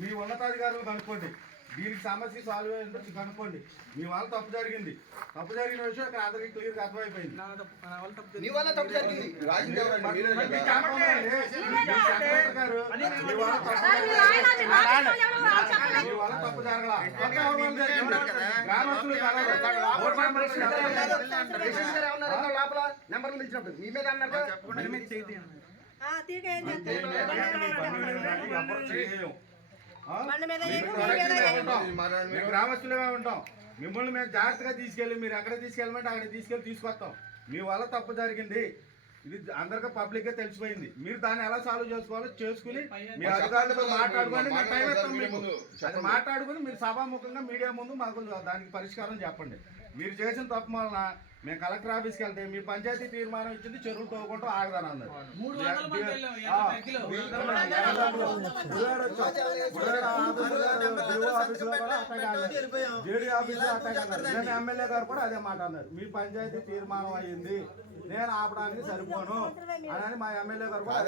మీ ఉన్నతాధికారులు కనుక్కోండి, దీనికి సమస్య సాల్వ్ అయ్యింది కనుక్కోండి. మీ వాళ్ళ తప్పు జరిగింది, తప్పు జరిగిన విషయం ఇక్కడ అందరికీ క్లియర్గా అర్థమైపోయింది. మీ వల్ల తప్పు జరిగింది. తప్పు జరగలా గ్రామస్తులు లోపల నెంబర్లు పిలిచినప్పుడు మీ మీద అన్నారు. గ్రామస్తులమే ఉంటాం. మిమ్మల్ని మేము జాగ్రత్తగా తీసుకెళ్ళి మీరు ఎక్కడ తీసుకెళ్ళమంటే అక్కడ తీసుకొస్తాం. మీ వల్ల తప్పు జరిగింది, ఇది అందరికీ పబ్లిక్ గా తెలిసిపోయింది. మీరు దాన్ని ఎలా సాల్వ్ చేసుకోవాలో చేసుకుని మీ అధికారులతో మాట్లాడుకోండి. మేము టైం ఇస్తాం మీకు. అది మాట్లాడుకుని మీరు సభాముఖంగా మీడియా ముందు మాకు దానికి పరిష్కారం చెప్పండి. మీరు చేసిన తప్పు వలన మేము కలెక్టర్ ఆఫీస్కి వెళ్తే మీ పంచాయతీ తీర్మానం ఇచ్చింది చెరువులు తోగుకుంటూ ఆగదని అన్నారు. జేడీ ఆఫీసులో అటాక్ అన్నారు. నేను ఎమ్మెల్యే గారు కూడా అదే మాట అన్నారు. మీ పంచాయతీ తీర్మానం అయ్యింది, నేను ఆపడానికి సరిపోను అని మా ఎమ్మెల్యే గారు కూడా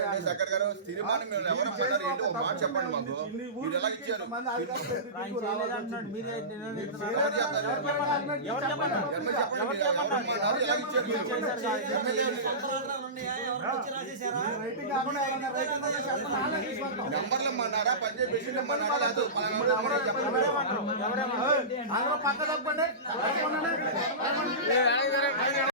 పక్క తప్పండి.